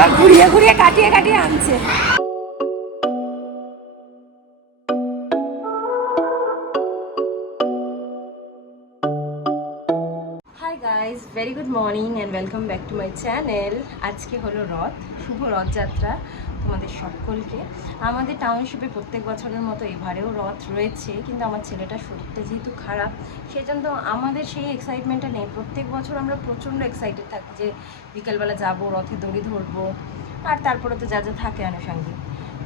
আবার ঘুরিয়ে ঘুরিয়ে কাটিয়ে কাটিয়ে আনছে। Hi guys, very good morning and welcome back to my channel. আজকে হলো রথ, শুভ রথযাত্রা তোমাদের সকলকে। আমাদের টাউনশিপে প্রত্যেক বছরের মতো এবারেও রথ রয়েছে, কিন্তু আমার ছেলেটার শরীরটা যেহেতু খারাপ সেই জন্য আমাদের সেই এক্সাইটমেন্টটা নেই। প্রত্যেক বছর আমরা প্রচণ্ড এক্সাইটেড থাকি যে বিকেলবেলা যাবো, রথে দড়ি ধরবো, আর তারপরে তো যা যা থাকে আনুষঙ্গিক।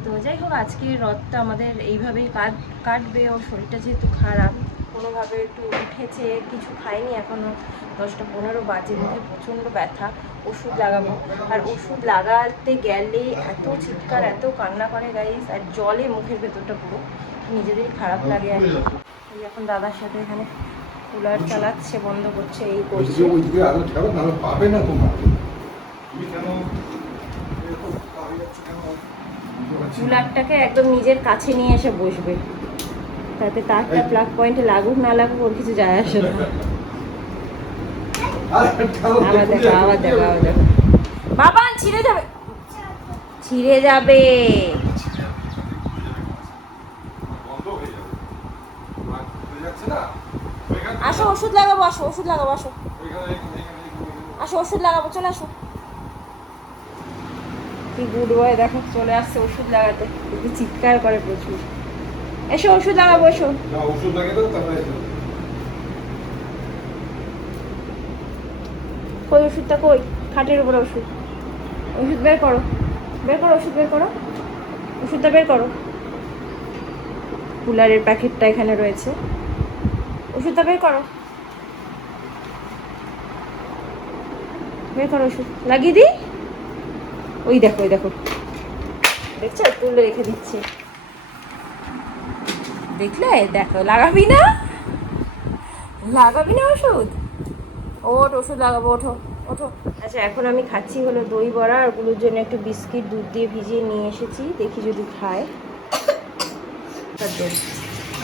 তো যাই হোক, আজকে রথটা আমাদের এইভাবেই কাটবে। ওর শরীরটা যেহেতু খারাপ, কোনোভাবে একটু উঠেছে, কিছু খাইনি এখনও, 10টা 15 বাজে, মুখে প্রচণ্ড ব্যথা, ওষুধ লাগাবো। আর ওষুধ লাগাতে গেলে এত চিৎকার, এত কান্না করে গাইস, আর জলে মুখের ভেতরটা পুরো নিজেদেরই খারাপ লাগে। আর এই এখন দাদার সাথে এখানে কুলার চালাচ্ছে, বন্ধ করছে, এই করছে। কুলারটাকে একদম নিজের কাছে নিয়ে এসে বসবে, তাতে তারটা প্লাগ পয়েন্টে লাগুক না লাগুক ওর কিছু যায় আসে না। আবার দেখো, আবার দেখো, আবার দেখো, বাবা ছিঁড়ে যাবে, ছিঁড়ে যাবে। আসো ওষুধ লাগাবো, আসো ওষুধ লাগাবো, আসো আসো ওষুধ লাগাবো, চলে আসো। কি গুড বয়, দেখো চলে আসছে ওষুধ লাগাতে, একটু চিৎকার করে প্রচুর। এসো ওষুধ লাগাবো, এসো। ওষুধ লাগিয়ে দাও, তারপরে কই ওষুধটা, কই? খাটের উপরে ওষুধ, ওষুধ বের করো, বের করো ওষুধ, বের করো ওষুধটা, বের করো। কুলারের প্যাকেটটা এখানে রয়েছে, ওষুধটা বের করো, বের করো ওষুধ, লাগিয়ে দিই। ওই দেখো, ওই দেখো, দেখছো তুলে রেখে দিচ্ছে, দেখলে? দেখো, লাগাবি না, লাগাবি না ওষুধ? ওঠ, ওষুধ লাগাবো, ওঠো ওঠো। আচ্ছা, এখন আমি খাচ্ছি হলো দই বড়া, আর ওগুলোর জন্য একটু বিস্কিট দুধ দিয়ে ভিজিয়ে নিয়ে এসেছি, দেখি যদি খায়।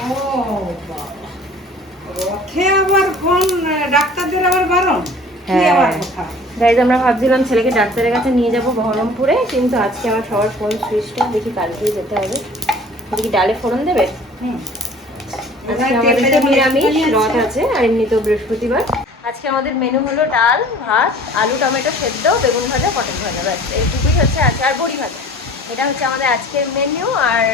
ও রথে আবার কোন ডাক্তারদের আবার বারণ? হ্যাঁ গাইজ, আমরা ভাবছিলাম ছেলেকে ডাক্তারের কাছে নিয়ে যাবো বহরমপুরে, কিন্তু আজকে আমার সবার ফোন সুইচটা, দেখি কালকেই যেতে হবে। দেখি ডালে ফোড়ন দেবে। আজকে আমাদের তো নিরামিষ, রথ আছে, আর এমনিতেও বৃহস্পতিবার। আজকে আমাদের মেনু হলো ডাল, ভাত, আলু টমেটো সেদ্ধ, বেগুন ভাজা, পটল ভাজা, ব্যাস এইটুকুই হচ্ছে আজকে, আর বড়ি ভাজা। এটা হচ্ছে আমাদের আজকের মেনু। আর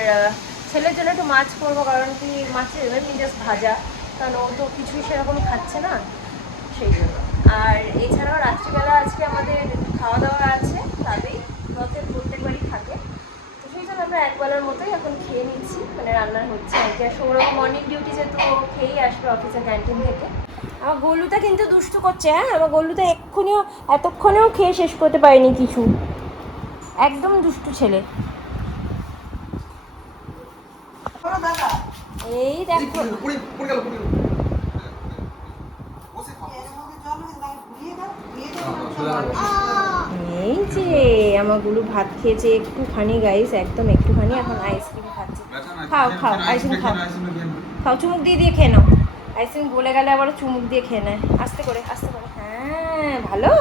ছেলের জন্য একটু মাছ করবো, কারণ কি মাছের এমনি জাস্ট ভাজা, কারণ ও তো কিছুই সেরকম খাচ্ছে না, সেই জন্য। আর এছাড়াও রাত্রিবেলা আজকে আমাদের খাওয়া দাওয়া আছে, তাতেই রথের প্রত্যেকবারই থাকে, তো সেই জন্য আমরা একবেলার মতোই এখন খেয়ে নিচ্ছি, মানে রান্না হচ্ছে আর কি। আর সৌরভ মর্নিং ডিউটি যেহেতু খেয়েই আসবে অফিসের ক্যান্টিন থেকে। আমার গলুটা কিন্তু দুষ্টু করছে, হ্যাঁ, আমার গলুটা এতক্ষণেও খেয়ে শেষ করতে পারেনি কিছু, একদম দুষ্টু ছেলে। এই দেখো, এই যে আমার গুলো ভাত খেয়েছে একটুখানি গাইস, একদম একটুখানি, এখন আইসক্রিম খাচ্ছে। খাও খাও আইসক্রিম খাও, খাও, চুমুক দিয়ে দিয়ে খেয়ে নাও। আইসক্রিম গলে গেলে আবার চুমুক দিয়ে খেয়ে নেয়, আস্তে করে আস্তে করে। হ্যাঁ, ভালো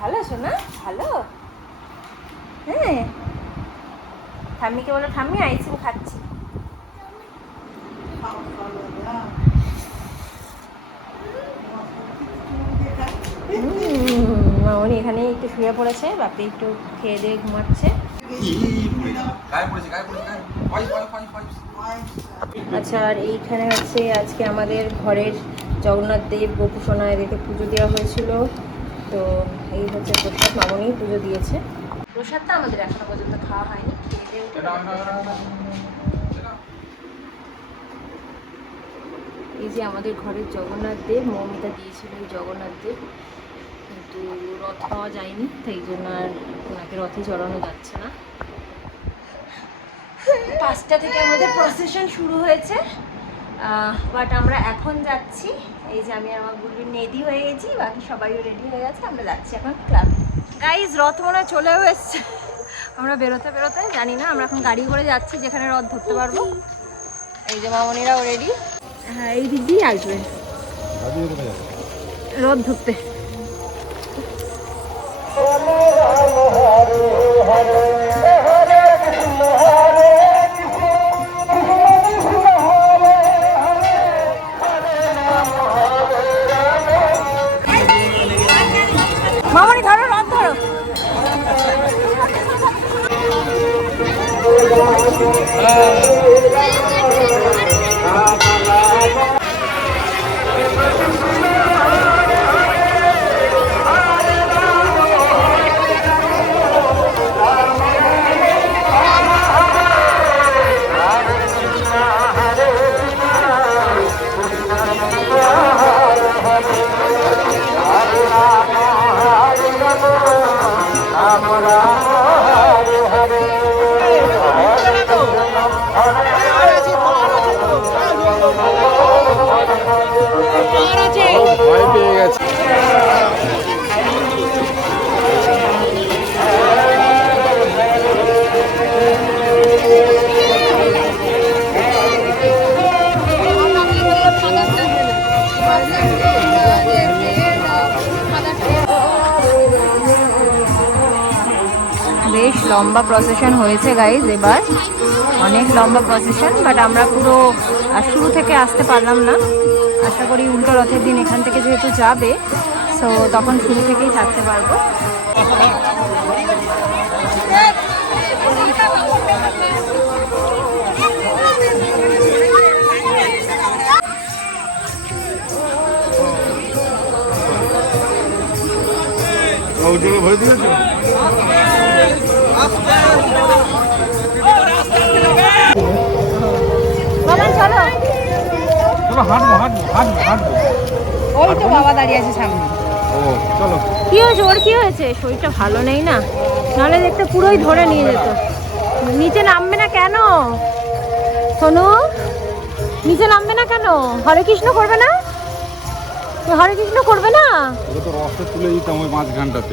ভালো শোনা, ভালো। হ্যাঁ, ঠাম্মিকে বলো, ঠাম্মি আইসক্রিম খাচ্ছি। মামনি এখানে একটু শুয়ে পড়েছে, বাপি একটু খেয়ে দিয়ে ঘুমাচ্ছে। আচ্ছা, আর এইখানে হচ্ছে আজকে আমাদের ঘরের জগন্নাথ দেব, গোপু সোনা, এদেরকে পুজো দেওয়া হয়েছিল। তো এই হচ্ছে প্রসাদ, মামনি পুজো দিয়েছে। প্রসাদটা আমাদের এখনো পর্যন্ত খাওয়া হয়নি। এই যে আমাদের ঘরের জগন্নাথ দেব, মৌমিতা দিয়েছিল এই জগন্নাথ দেব, কিন্তু রথ পাওয়া যায়নি, তাই জন্য আর ওনাকে রথে চড়ানো যাচ্ছে না। 5টা থেকে আমাদের প্রসেশন শুরু হয়েছে, বাট আমরা এখন যাচ্ছি। এই যে আমি আমার গুলি রেডি হয়ে গেছি, বাকি সবাইও রেডি হয়ে গেছে, আমরা যাচ্ছি এখন ক্লাবে। গাইজ, রথ মনে হয় চলেও এসছে, আমরা বেরোতে বেরোতে জানি না, আমরা এখন গাড়ি করে যাচ্ছি যেখানে রথ ধরতে পারবো। এই যে মামনিরাও রেডি, হ্যাঁ এই দিক দিয়ে আসবে রথ ধরতে। মামনি ধরো, রথ ধরো। ভয় পেয়ে গেছে। বেশ লম্বা প্রসেশন হয়েছে গাইজ, এবার অনেক লম্বা প্রসেশন, বাট আমরা পুরো শুরু থেকে আসতে পারলাম না। আশা করি উল্টো রথের দিন এখান থেকে যেহেতু যাবে, সো তখন শুরু থেকেই থাকতে পারবো। ভয় দিয়েছে। চলো, হাঁটবো হাঁটবো হাঁটবো হাঁটবো। ওই তো বাবা দাঁড়িয়ে আছে সামনে। ও চলো। কি হয়েছে ওর, কি হয়েছে? শরীরটা ভালো নেই না, নাহলে দেখতে পুরোই ধরে নিয়ে যেত। নিচে নামবে না কেন সোনু? নিচে নামবে না কেন? হরে কৃষ্ণ করবে না? হরে কৃষ্ণ করবে না? ওকে তো রসে তুলে দিতাম ওই 5 ঘন্টাতে।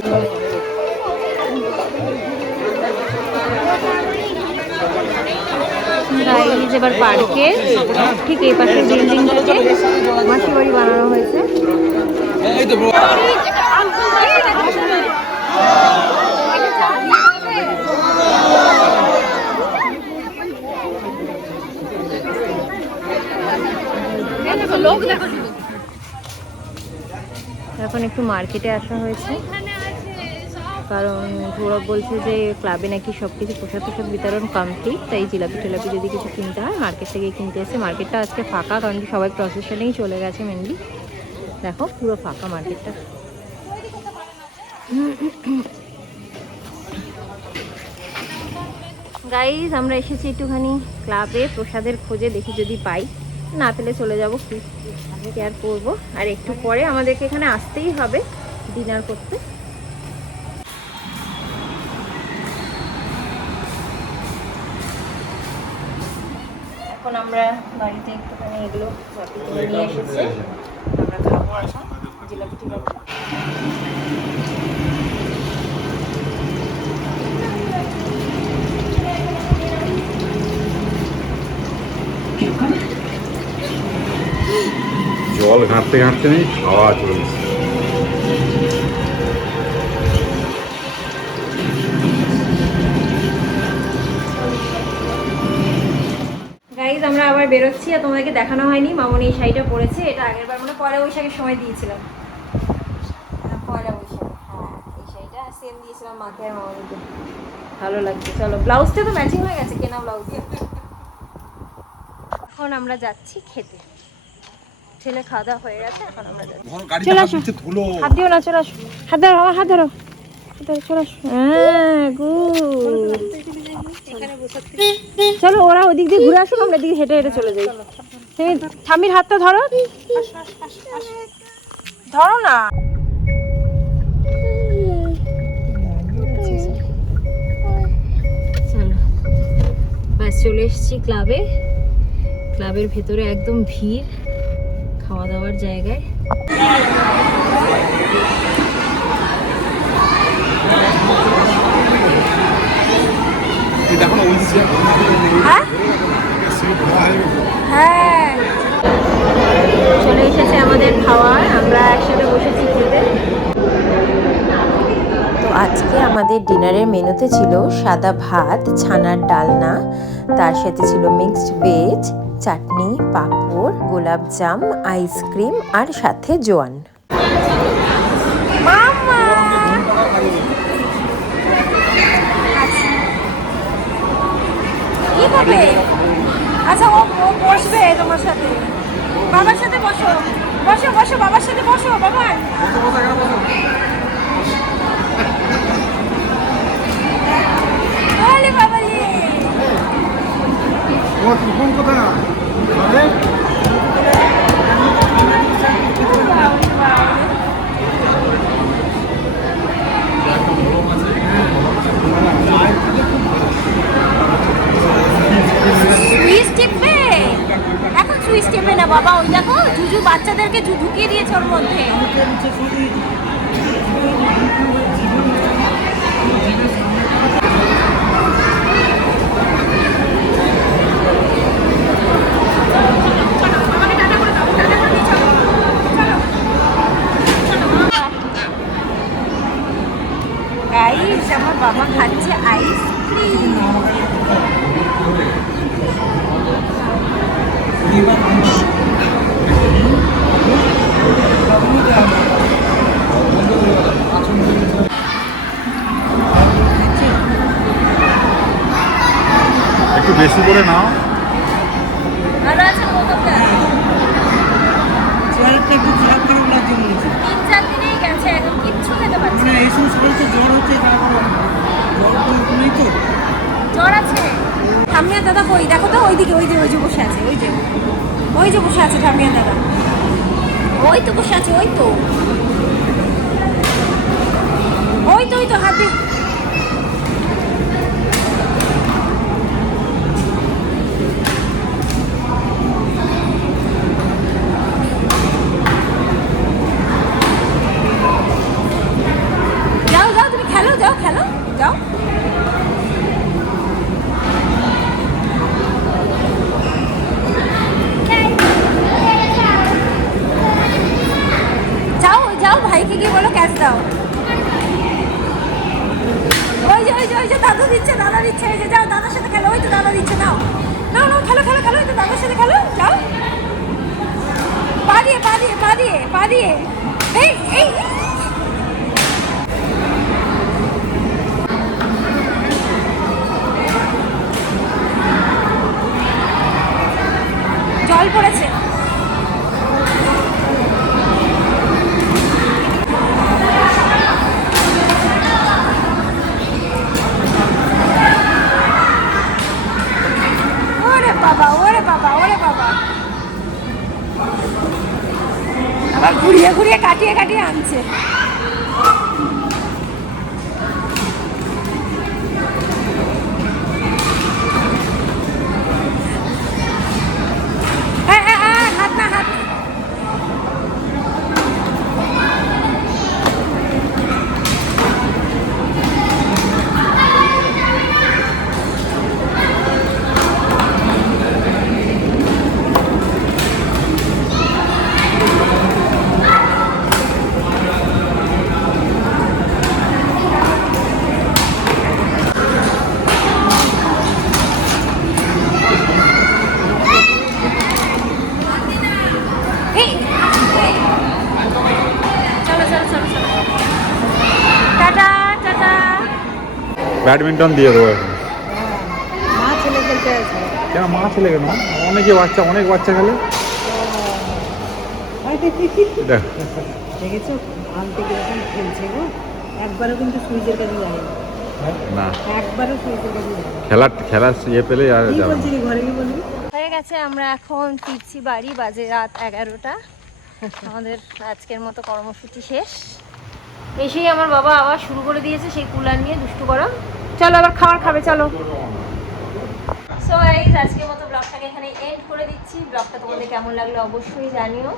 গাইজ এবার পার্কে ঠিক এই পাশে বিল্ডিংটাকে মাসি বাড়ি বানানো হয়েছে। এখন একটু মার্কেটে আসা হয়েছে, কারণ গৌরব বলছে যে ক্লাবে নাকি সব কিছু প্রসাদ প্রসাদ বিতরণ কমপ্লিট, তাই জিলাপি টিলাপি যদি কিছু কিনতে হয় মার্কেট থেকে কিনতে এসে। মার্কেটটা আজকে ফাঁকা, কারণ কি সবাই প্রসেশনেই চলে গেছে মেনলি। দেখো পুরো ফাঁকা মার্কেটটা। গাইজ আমরা এসেছি একটুখানি ক্লাবে প্রসাদের খোঁজে, দেখি যদি পাই, না পেলে চলে যাবো, কি আর করবো। আর একটু পরে আমাদেরকে এখানে আসতেই হবে ডিনার করতে। এখন আমরা বাড়িতে একটুখানি এগুলো বাকি কিনে নিয়ে এসেছি, আমরা খাবো এখন জিলাপি টিলাপি। জল ঘাঁটতে ঘাঁটতে নেই, খাওয়া চলছে। গাইজ আমরা আবার বেরোচ্ছি, আর তোমাদেরকে দেখানো হয়নি, মামনি এই শাড়িটা পরেছে। এটা আগের বার মানে পয়লা বৈশাখের সময় দিয়েছিলাম, পয়লা বৈশাখ, হ্যাঁ এই শাড়িটা সেম দিয়েছিলাম মাকে আর মামনিকে, ভালো লাগছে। চলো, ব্লাউজটা তো ম্যাচিং হয়ে গেছে, কেনা ব্লাউজ। এখন আমরা যাচ্ছি খেতে, ছেলে খাওয়া দাওয়া হয়ে গেছে, এখন আমরা যাচ্ছি। চলে আসো, হাত দিও না, চলে আসো, হাত ধরো, আমার হাত ধরো, চলে আসো। হ্যাঁ গুড, চলো ওরা ওদিক দিয়ে ঘুরে আসুক, আমরা দিকে হেঁটে হেঁটে চলে যাই। তুমি ঠামির হাতটা ধরো, ধরো না। চলো ব্যাস চলে এসেছি ক্লাবে। ক্লাবের ভেতরে একদম ভিড়, খাওয়া দাওয়ার জায়গায়। হ্যাঁ চলে এসেছে আমাদের খাওয়ার, আমরা একসাথে বসেছি খেতে। তো আজকে আমাদের ডিনারের মেনুতে ছিল সাদা ভাত, ছানার ডালনা, তার সাথে ছিল মিক্সড ভেজ, চাটনি, পাঁপড়, গোলাপ জাম, আইসক্রিম আর সাথে জোয়ান। কি হবে? আচ্ছা ও বসবে তোমার সাথে, বাবার সাথে বসো, বসো বসো, বাবার সাথে বসো, বাবা বলে বাবালি। ফোন কোথায়? সুইচ টিপবে এখন, সুইচ টিপবে না বাবা, ওই দেখো জুজু বাচ্চাদেরকে ঢুকিয়ে দিয়েছে ওর মধ্যে। গাইস আমার বাবা খাচ্ছে আইসক্রিম। একটু বেশি করে নাও। ভালো আছে বোতলটা? শরীরটা একটু খারাপ খারাপ লাগছে মনে হচ্ছে। 3-4 দিনেই গেছে, এখন কিচ্ছু খেতে পারছি মানে না। এই সমস্ত বলতে জ্বর হচ্ছে, তারপর জ্বর তো নেই তো। জ্বর আছে? ঠাম্মিয়া দাদা কই দেখো তো, ওইদিকে, ওই যে বসে আছে, ওই যে বসে আছে ঠাম্মিয়া দাদা, ওই তো বসে আছে, ওই তো হাত দিয়ে। যাও যাও, তুমি খেলো, যাও খেলো, যাও। যাও যাও, ভাইকে গিয়ে বলো ক্যাচ দাও। ওই যে দাদা দিচ্ছে, এই যে যাও দাদার সাথে খেলো, ওই তো দাদা দিচ্ছে, নাও নাও নাও, খেলো, ওই তো দাদার সাথে খেলো, যাও। পা দিয়ে এই এই জল পড়েছে। ওরে বাবা আবার ঘুরিয়ে কাটিয়ে আনছে। হাত না, হাত। ব্যাডমিন্টন দিয়ে দেবো এখন। মা ছেলে খেলতে আছে। কেন মা ছেলে কেন? অনেক বাচ্চা খেলে। দেখ দেখেছো আনতে কিরকম খেলছে গো, একবারও কিন্তু সুইচের কাছে যায় না, একবারও সুইচের কাছে যায় খেলার ইয়ে পেলে আর কি যাবে না। বলছি ঘরে কি বলবি? হয়ে গেছে, আমরা এখন ফিরছি বাড়ি, বাজে রাত 11টা। আমাদের আজকের মতো কর্মসূচি শেষ। এসেই আমার বাবা আবার শুরু করে দিয়েছে সেই কুলার নিয়ে দুষ্টু করা। চলো আবার খাবার খাবে, চলো। সো গাইস, আজকের মতো ব্লগটাকে এখানে এন্ড করে দিচ্ছি। ব্লগটা তোমাদের কেমন লাগলো অবশ্যই জানিও।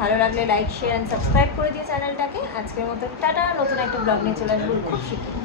ভালো লাগলে লাইক, শেয়ার এন্ড সাবস্ক্রাইব করে দিও চ্যানেলটাকে। আজকের মতো টাটা, নতুন একটা ব্লগ নিয়ে চলে আসবো খুব শীঘ্রই।